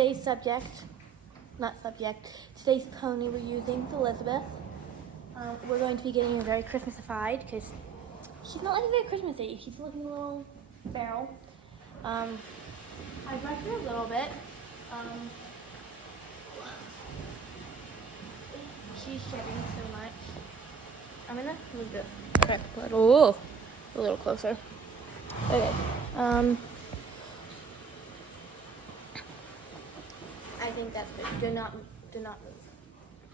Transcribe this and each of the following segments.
today's today's pony we're using is Elizabeth. We're going to be getting her very Christmasified because she's not looking very Christmassy. She's looking a little feral. I brushed her a little bit. She's shedding so much. I'm gonna move the crap a little closer. Okay. I think that's good. Do not move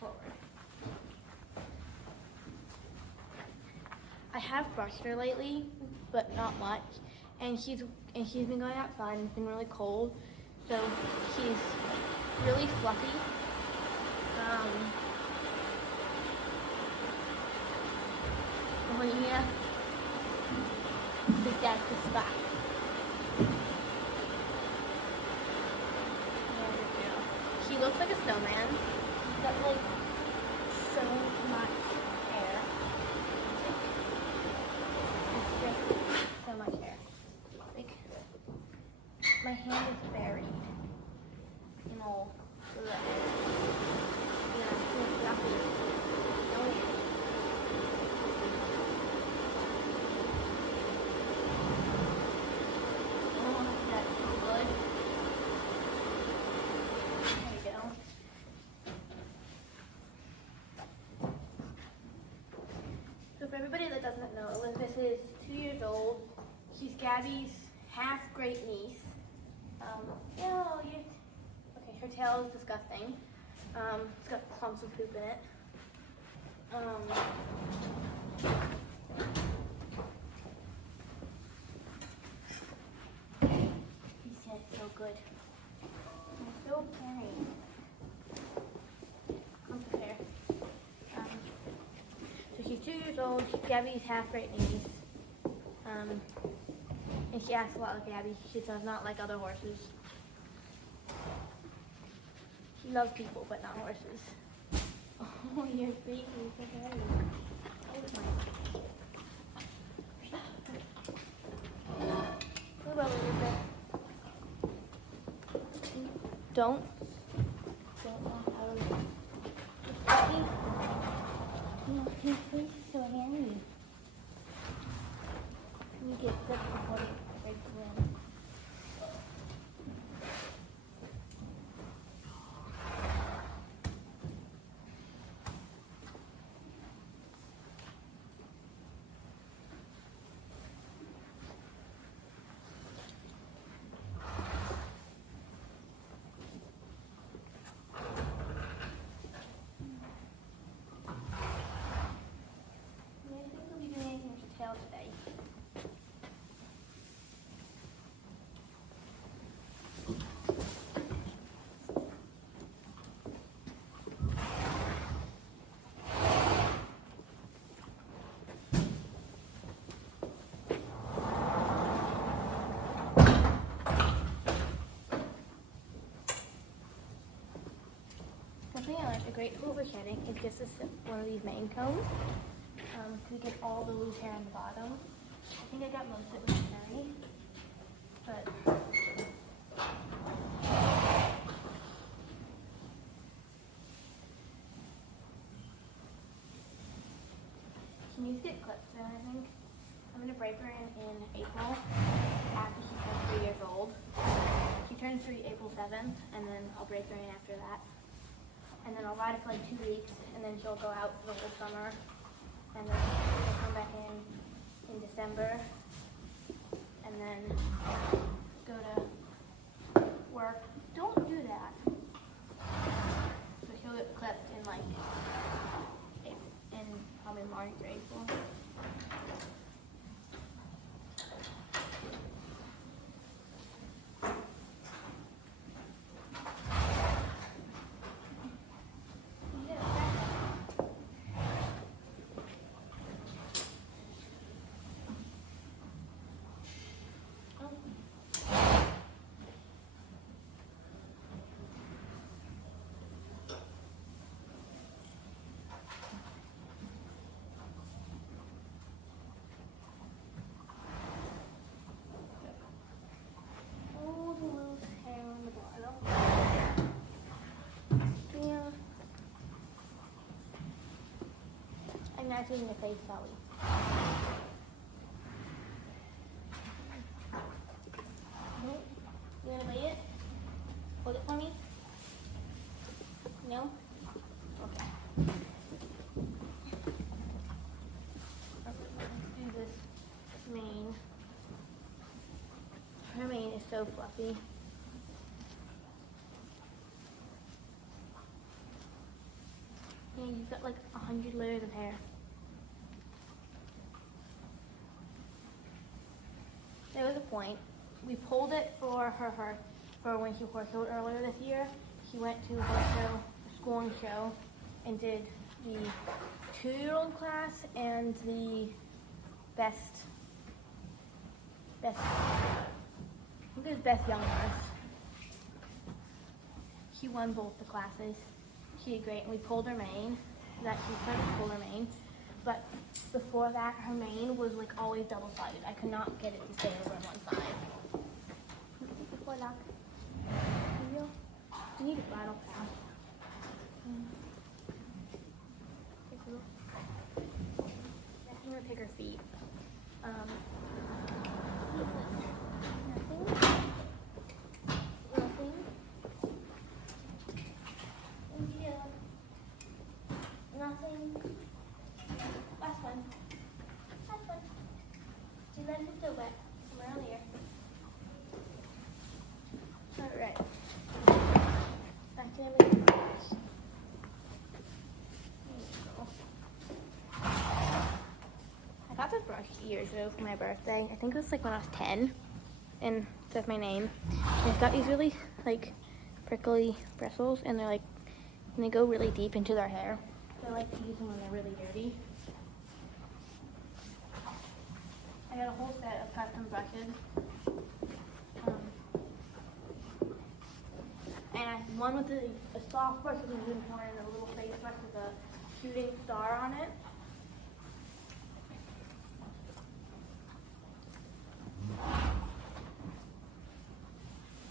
forward. I have brushed her lately, but not much. And she's been going outside and it's been really cold. So she's really fluffy. Yeah. I think that's the spot. She looks like a snowman. She's got like so much hair. It's just so much hair. Like my hand is buried in all the hair. Yeah, it's fluffy. So for everybody that doesn't know, Elizabeth is 2 years old. She's Gabby's half-great niece. Okay, her tail is disgusting. It's got clumps of poop in it. He said so good. I'm so caring. Clumps of hair. So she's 2 years old. Gabby's half-great niece. And she acts a lot like Gabby. She does not like other horses. She loves people, but not horses. Oh, you're baby. Oh my. Move over a little bit. Don't walk out of it. His face is so handy. You get sick before it breaks the limb. Today. Something I like a great tool for shedding is just one of these mane combs. To get all the loose hair on the bottom. I think I got most of it with Mary, but she needs to get clipped soon, I think. I'm going to break her in April after she turns 3 years old. She turns 3 April 7th, and then I'll break her in after that. And then I'll ride her for like 2 weeks, and then she'll go out for the whole summer. And then I'll come back in December, and then go to work. Don't do that. So she'll get clipped in probably March or April. Snatch it in your face, Sally. You wanna bite it? Hold it for me. No? Okay. Let's do this mane. Her mane is so fluffy. Yeah, you've got like 100 layers of hair. There was a point. We pulled it for when she horse rode earlier this year. She went to a schooling show and did the 2-year-old class and the best I think it was best young horse. She won both the classes. She did great, and we pulled her mane. That she tried to pull her mane, but before that, her mane was like always double-sided. I could not get it to stay over on one side. Before that, you need a bridle path. I'm gonna pick her feet. Nothing. Nothing. Last one. Your legs are still wet from earlier. Alright. Back to the brush. There you go. I got this brush years ago for my birthday. I think it was like when I was 10. And it says my name. And it's got these really like prickly bristles, and they're like, and they go really deep into their hair. I like to use them when they're really dirty. I got a whole set of custom brushes. And one with a soft brush with a unicorn and a little face brush with a shooting star on it.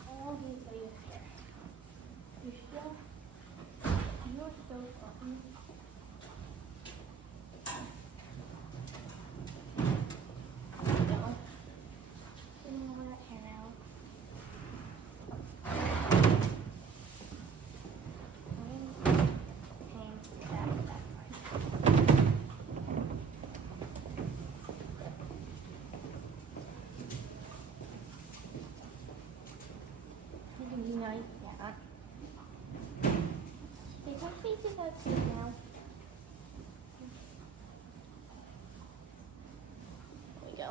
All these layers here. You're so fluffy. Now. There we go.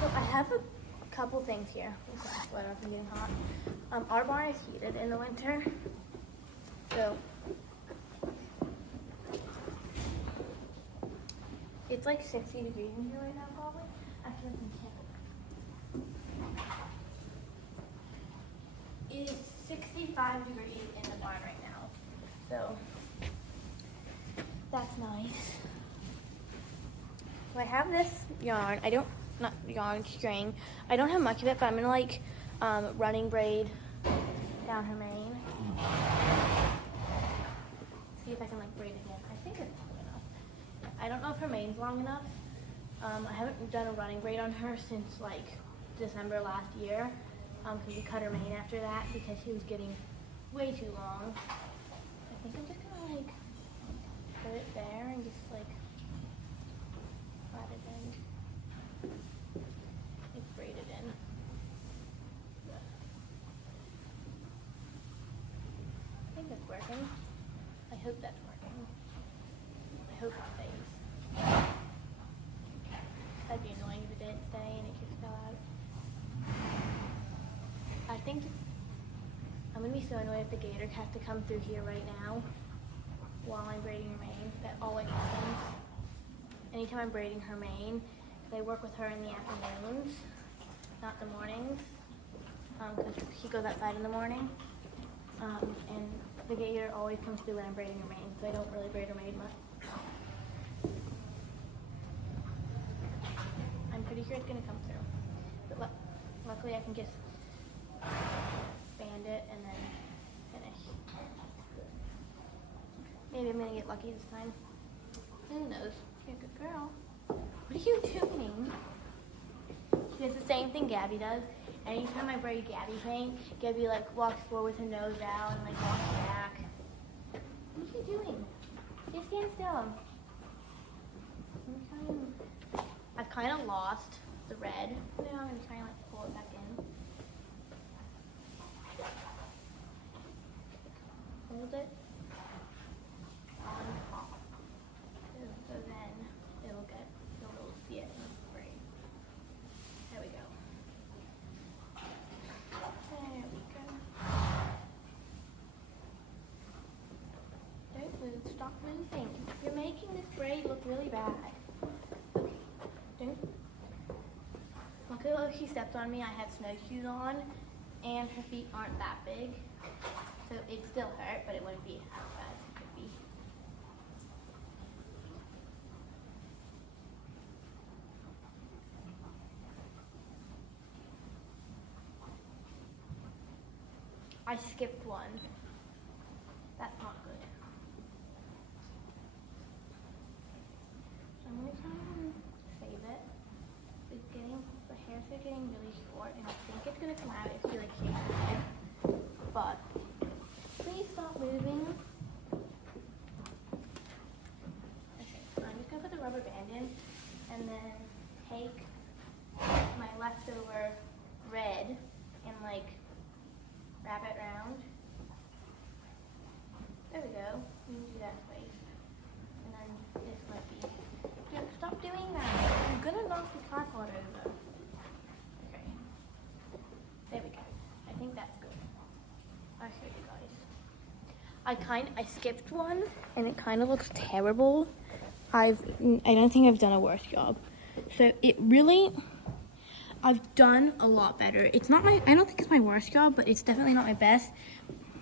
So I have a couple things here. Sweater, I'm getting hot. Our barn is heated in the winter, so it's like 60 degrees in here right now, probably. Actually, I can check. It is 65 degrees in the barn right now, so that's nice. So I have this yarn. Not yarn, string. I don't have much of it, but I'm gonna like running braid down her mane. See if I can like braid it in. I think it's long enough. I don't know if her mane's long enough. I haven't done a running braid on her since like December last year. Because we cut her mane after that because she was getting way too long. I think I'm just gonna like put it there and just like flat it in. Like braid it in. I think it's working. I hope that's working. I hope it stays. That'd be annoying if it didn't stay and it just fell out. I think I'm gonna be so annoyed if the gator has to come through here right now while I'm braiding her mane. That always happens. Anytime I'm braiding her mane, I work with her in the afternoons, not the mornings, because she goes outside in the morning. And the gator always comes through when I'm braiding her mane, so I don't really braid her mane much. I'm pretty sure it's gonna come through, but luckily I can just band it and then finish. maybe I'm gonna get lucky this time. Who knows? You're a good girl. What are you doing? She does the same thing Gabby does. Anytime I braid Gabby's thing, Gabby like walks forward with her nose out and like walks back. What are you doing? Just stand still. I've kind of lost the red. Now I'm gonna try and like pull it back in. Hold it on top. So then you'll be able to see it in the braid. There we go. There we go. Don't move, stop moving. You're making this braid look really bad. Okay, don't. Look at how she stepped on me. I have snowshoes on and her feet aren't that big. So it still hurt, but it wouldn't be as bad as it could be. I skipped one. That's not good. So I'm gonna try and save it. The hairs are getting really short, and I think it's gonna come out if you like shake your head. But please stop moving. Okay, so I'm just gonna put the rubber band in, and then take my leftover red and like wrap it around. There we go. You can do that twice. And then this might be. Dude, stop doing that. I'm gonna knock the tripod over. Okay. There we go. I think that's good. I'll show you guys. I skipped one and it kind of looks terrible. I don't think I've done a worse job. So it really, I've done a lot better. It's not I don't think it's my worst job, but it's definitely not my best.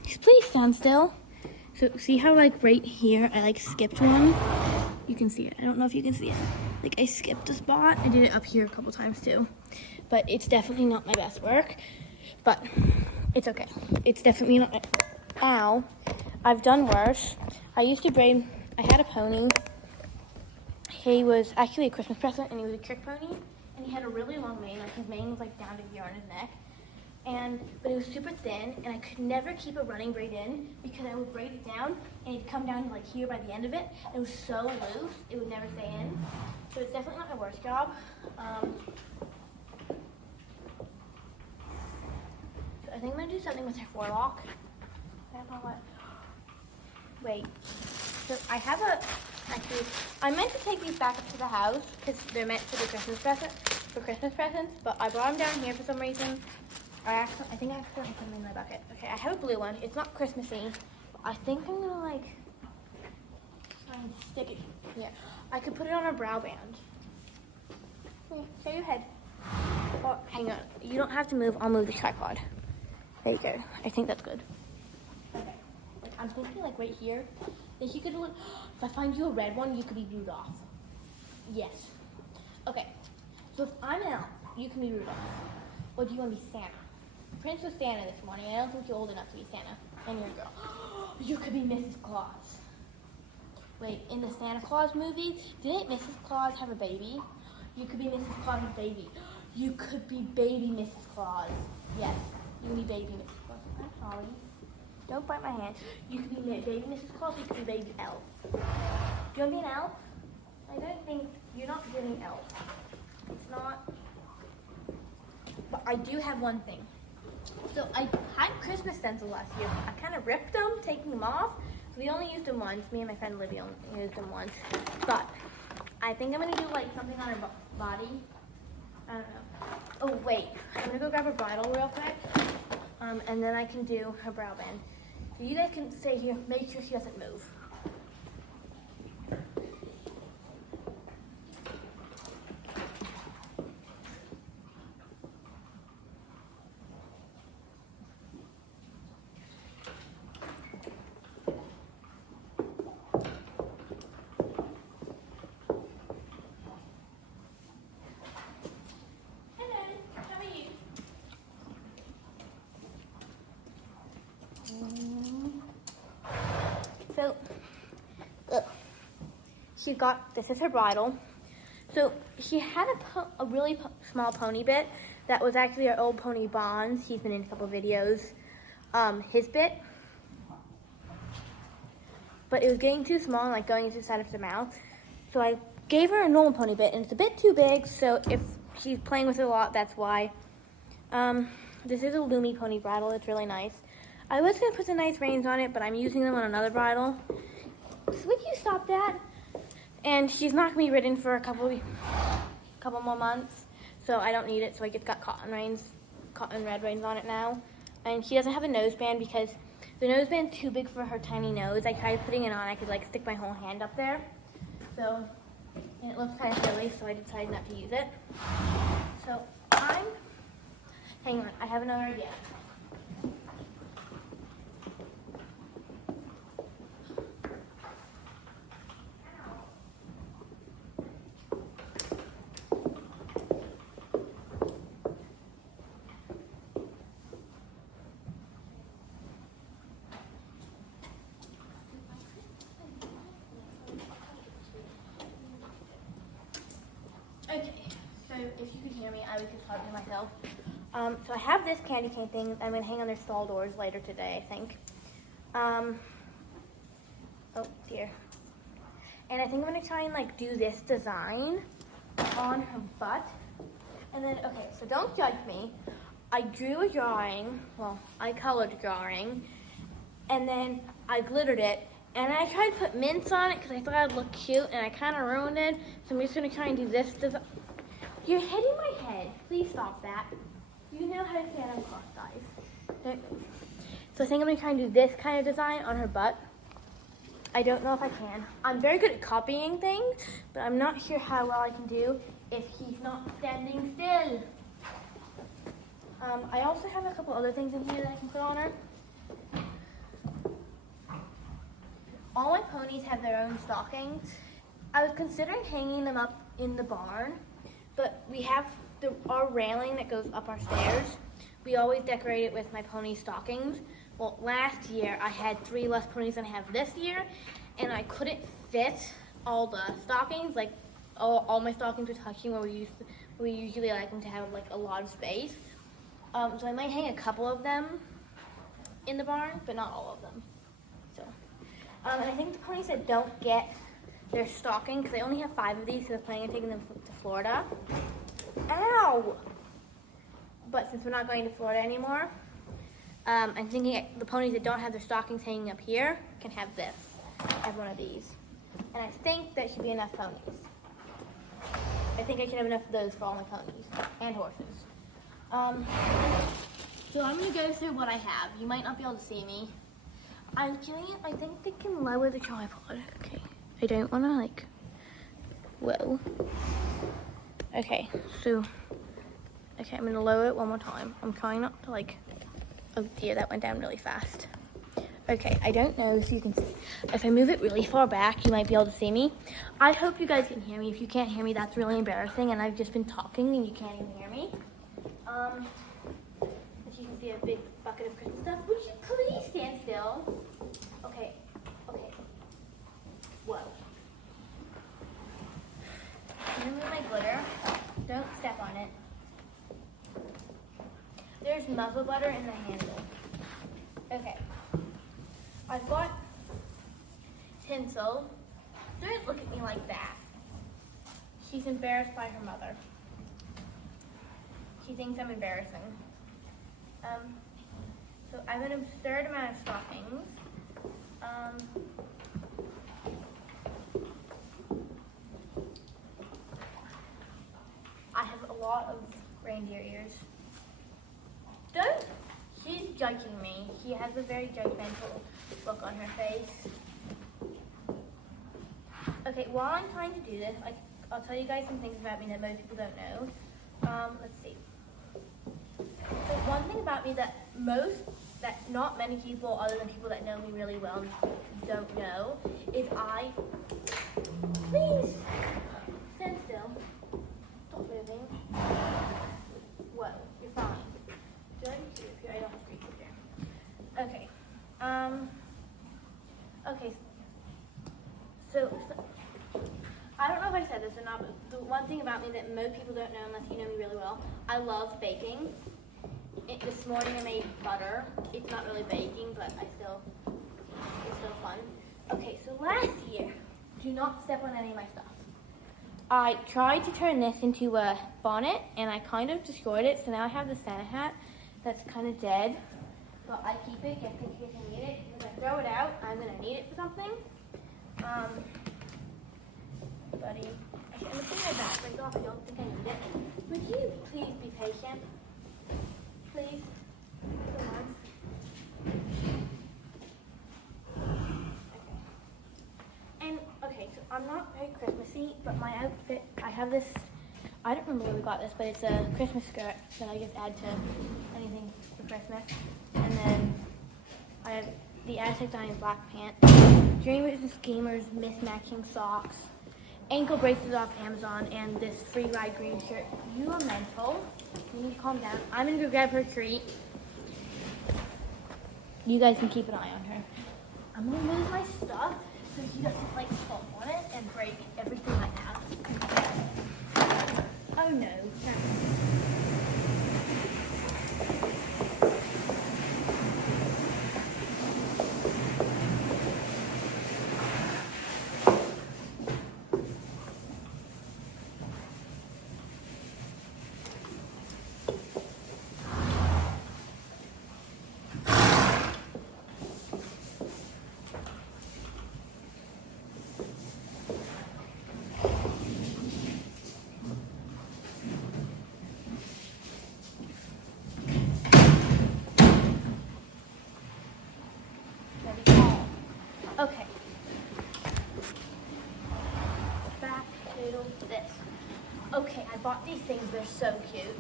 Just please stand still. So see how like right here, I like skipped one? You can see it. I don't know if you can see it. Like I skipped a spot. I did it up here a couple times too. But it's definitely not my best work. But it's okay. It's definitely not, ow. I've done worse. I used to braid, I had a pony. He was actually a Christmas present and he was a trick pony. And he had a really long mane, like his mane was like down to here on his neck. But it was super thin and I could never keep a running braid in because I would braid it down and it'd come down to like here by the end of it. It was so loose, it would never stay in. So it's definitely not my worst job. So I think I'm gonna do something with her forelock. I don't know what. Wait, so I have actually, I meant to take these back up to the house because they're meant for the Christmas presents, but I brought them down here for some reason. I think I accidentally put them in my bucket. Okay, I have a blue one. It's not Christmassy. But I think I'm gonna like try and stick it here. I could put it on a brow band. Here, show your head. Oh, hang on. You don't have to move. I'll move the tripod. There you go. I think that's good. Okay. Like I'm thinking like right here. If you could look, if I find you a red one, you could be Rudolph. Yes. Okay. So if I'm an elf, you can be Rudolph. Or do you want to be Santa? Prince was Santa this morning. I don't think you're old enough to be Santa. And you're a girl. You could be Mrs. Claus. Wait, in the Santa Claus movie, didn't Mrs. Claus have a baby? You could be Mrs. Claus's baby. You could be baby Mrs. Claus. Yes, you can be baby Mrs. Claus. I'm sorry. Don't bite my hand. You could be baby Mrs. Claus, you could be baby elf. Do you want to be an elf? I don't think, you're not getting elf. It's not, but I do have one thing. So I had Christmas stencils last year. I kind of ripped them, taking them off. So we only used them once. Me and my friend Libby only used them once. But I think I'm going to do like something on her body. I don't know. Oh wait, I'm going to go grab her bridle real quick. And then I can do her brow band. So you guys can stay here, make sure she doesn't move. So this is her bridle. So she had a really small pony bit that was actually our old pony Bonds. He's been in a couple videos. His bit. But it was getting too small and like going into the side of her mouth. So I gave her a normal pony bit and it's a bit too big. So if she's playing with it a lot, that's why. This is a Lumi pony bridle. It's really nice. I was going to put some nice reins on it, but I'm using them on another bridle. So would you stop that? And she's not going to be ridden for a couple more months. So I don't need it. So I just got cotton red reins on it now. And she doesn't have a noseband because the noseband's too big for her tiny nose. I tried putting it on. I could like stick my whole hand up there. So, and it looks kind of silly, so I decided not to use it. So hang on, I have another idea. Okay, so if you could hear me, I was just talking to myself. So I have this candy cane thing I'm going to hang on their stall doors later today, I think. Oh dear. And I think I'm going to try and like do this design on her butt. And then, okay, so don't judge me. I drew a drawing, well, I colored a drawing, and then I glittered it. And I tried to put mints on it because I thought it would look cute, and I kind of ruined it. So I'm just going to try and do this design. You're hitting my head. Please stop that. You know how to stand on cross, guys. So I think I'm going to try and do this kind of design on her butt. I don't know if I can. I'm very good at copying things, but I'm not sure how well I can do if he's not standing still. I also have a couple other things in here that I can put on her. All my ponies have their own stockings. I was considering hanging them up in the barn, but we have our railing that goes up our stairs. We always decorate it with my pony stockings. Well, last year I had 3 less ponies than I have this year, and I couldn't fit all the stockings. Like all my stockings were touching where we usually like them to have like a lot of space. So I might hang a couple of them in the barn, but not all of them. So, and I think the ponies that don't get their stocking, because I only have 5 of these, because I'm planning on taking them to Florida. Ow! But since we're not going to Florida anymore, I'm thinking the ponies that don't have their stockings hanging up here can have this, have one of these. And I think that should be enough ponies. I think I can have enough of those for all my ponies and horses. So I'm going to go through what I have. You might not be able to see me. I think they can lower the tripod. Okay. I don't want to like, whoa. Okay, so, okay, I'm going to lower it one more time. I'm trying not to like, oh dear, that went down really fast. Okay, I don't know if you can see. If I move it really far back, you might be able to see me. I hope you guys can hear me. If you can't hear me, that's really embarrassing, and I've just been talking and you can't even hear me. As you can see, a big bucket of Christmas stuff. Would you please stand still? Okay, okay. Whoa. Remove my glitter. Don't step on it. There's muzzle butter in the handle. Okay. I've got tinsel. Don't look at me like that. She's embarrassed by her mother. She thinks I'm embarrassing. So I have an absurd amount of stockings. I have a lot of reindeer ears. She's judging me. She has a very judgmental look on her face. Okay, while I'm trying to do this, I'll tell you guys some things about me that most people don't know. Let's see. So one thing about me that not many people, other than people that know me really well, don't know, is please, stand still. Stop moving. Whoa, you're fine. Do I need to up here? I don't have to reach up there. Okay. Okay. So I don't know if I said this or not, but the one thing about me that most people don't know unless you know me really well, I love baking. This morning I made butter. It's not really baking, but it's still fun. Okay, so last year, do not step on any of my stuff. I tried to turn this into a bonnet, and I kind of destroyed it, so now I have the Santa hat that's kind of dead, but I keep it just in case I need it. If I throw it out, I'm going to need it for something. Buddy, I'm going to put my batteries off. I don't think I need it. Would you please be patient? Please? For once. Okay, so I'm not very Christmassy, but my outfit, I have this, I don't remember where we got this, but it's a Christmas skirt that I just add to anything for Christmas. And then I have the Aztec Diamond black pants, Dreamers and Schemers mismatching socks, ankle braces off Amazon, and this free ride green shirt. You are mental. You need to calm down. I'm gonna go grab her treat. You guys can keep an eye on her. I'm gonna move my stuff so he doesn't like fall on it and break everything I have. Oh no. Okay. Back to this. Okay, I bought these things. They're so cute.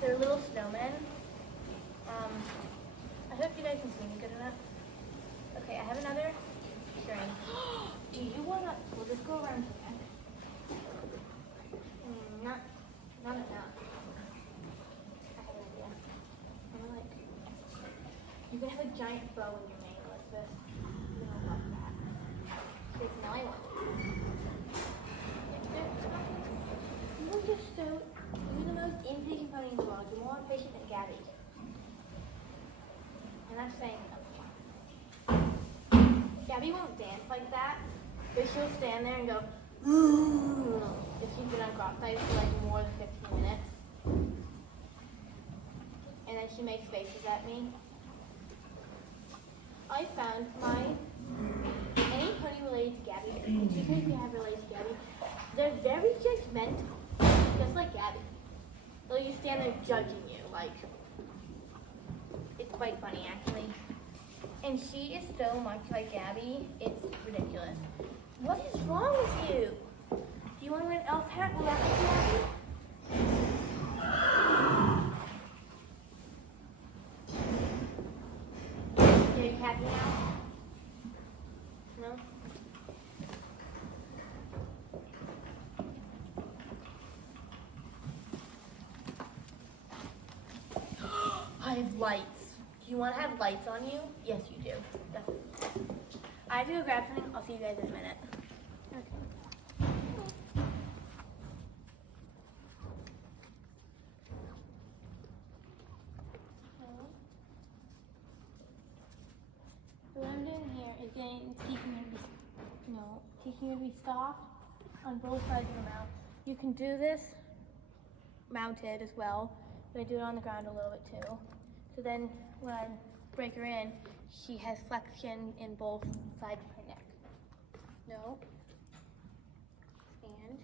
They're little snowmen. I hope you guys can see me good enough. Okay, I have another string. Do you want to, we'll just go around here. Not enough. I have an idea. I'm gonna you can have a giant bow in your mane, Elizabeth. You don't love that. There's now I want you're just so, you're the most impatient pony in the world. You're more impatient than Gabby. And I'm saying something. Gabby won't dance like that, but she'll stand there and go, if she's been on crop type for like more than 15 minutes. And then she makes faces at me. I found any pony related to Gabby, the two ponies we have related to Gabby, they're very judgmental, just like Gabby. They'll just stand there judging you, like, it's quite funny actually. And she is so much like Gabby, it's ridiculous. What is wrong with you? Do you want to wear an elf hat? Will that make you happy? Are you happy now? No? I have lights. Do you want to have lights on you? Yes, you do. Definitely. I have to go grab something. I'll see you guys in a minute. Okay. So what I'm doing here is teaching you to be soft on both sides of the mount. You can do this mounted as well, but I do it on the ground a little bit too. So then when I break her in, she has flexion in both sides of her neck. No. And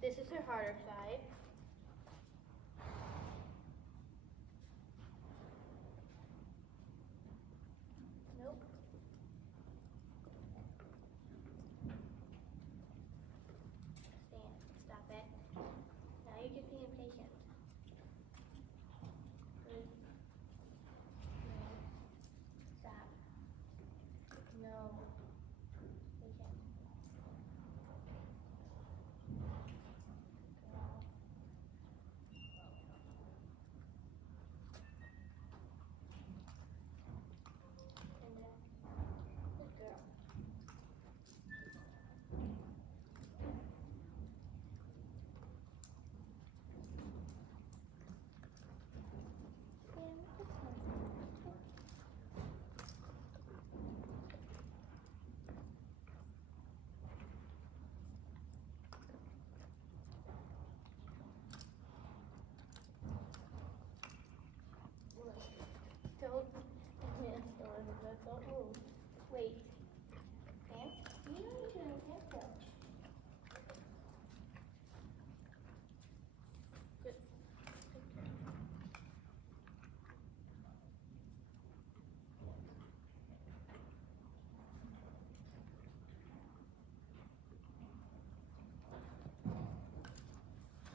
this is her harder side. Nope. Stand. Stop it. Now you're just being impatient. Good. No. Stop. No. Patient. Good. Good. Don't move. Wait. Stand. You know you're doing stand still. Good.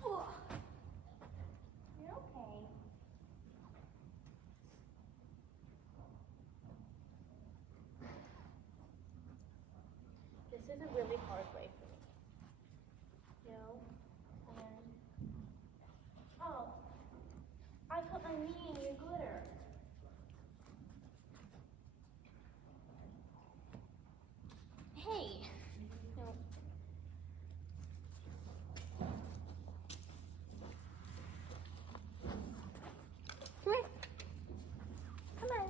Oh. You're okay. This is a really hard way for me. You know? And oh, I put my knee in your glitter. Hey. No. Come here. Come on.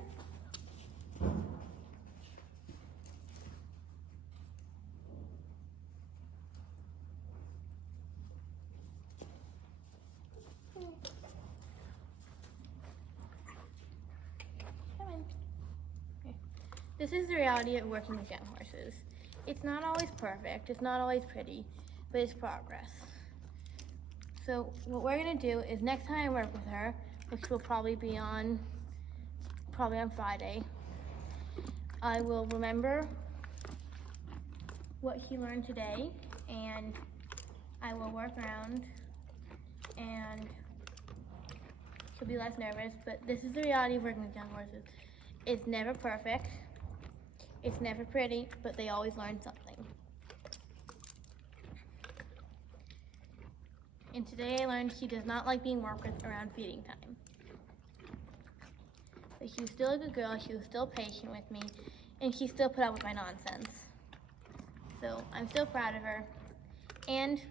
Come on. Here. This is the reality of working with young horses. It's not always perfect, it's not always pretty, but it's progress. So what we're gonna do is next time I work with her, which will probably be on Friday, I will remember what he learned today, and I will work around, and she'll be less nervous. But this is the reality of working with young horses. It's never perfect, it's never pretty, but they always learn something. And today I learned he does not like being worked with around feeding time. But she was still a good girl, she was still patient with me, and she still put up with my nonsense. So I'm still proud of her, and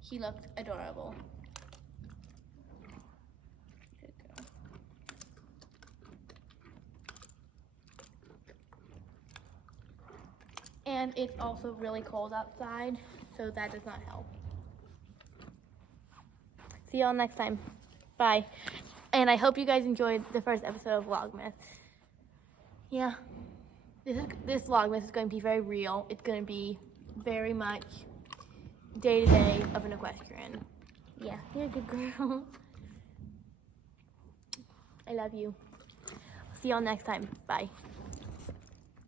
she looked adorable. Good girl. And it's also really cold outside, so that does not help. See y'all next time. Bye. And I hope you guys enjoyed the first episode of Vlogmas. Yeah, this Vlogmas is going to be very real. It's going to be very much day-to-day of an equestrian. Yeah, you're a good girl. I love you. See y'all next time. Bye.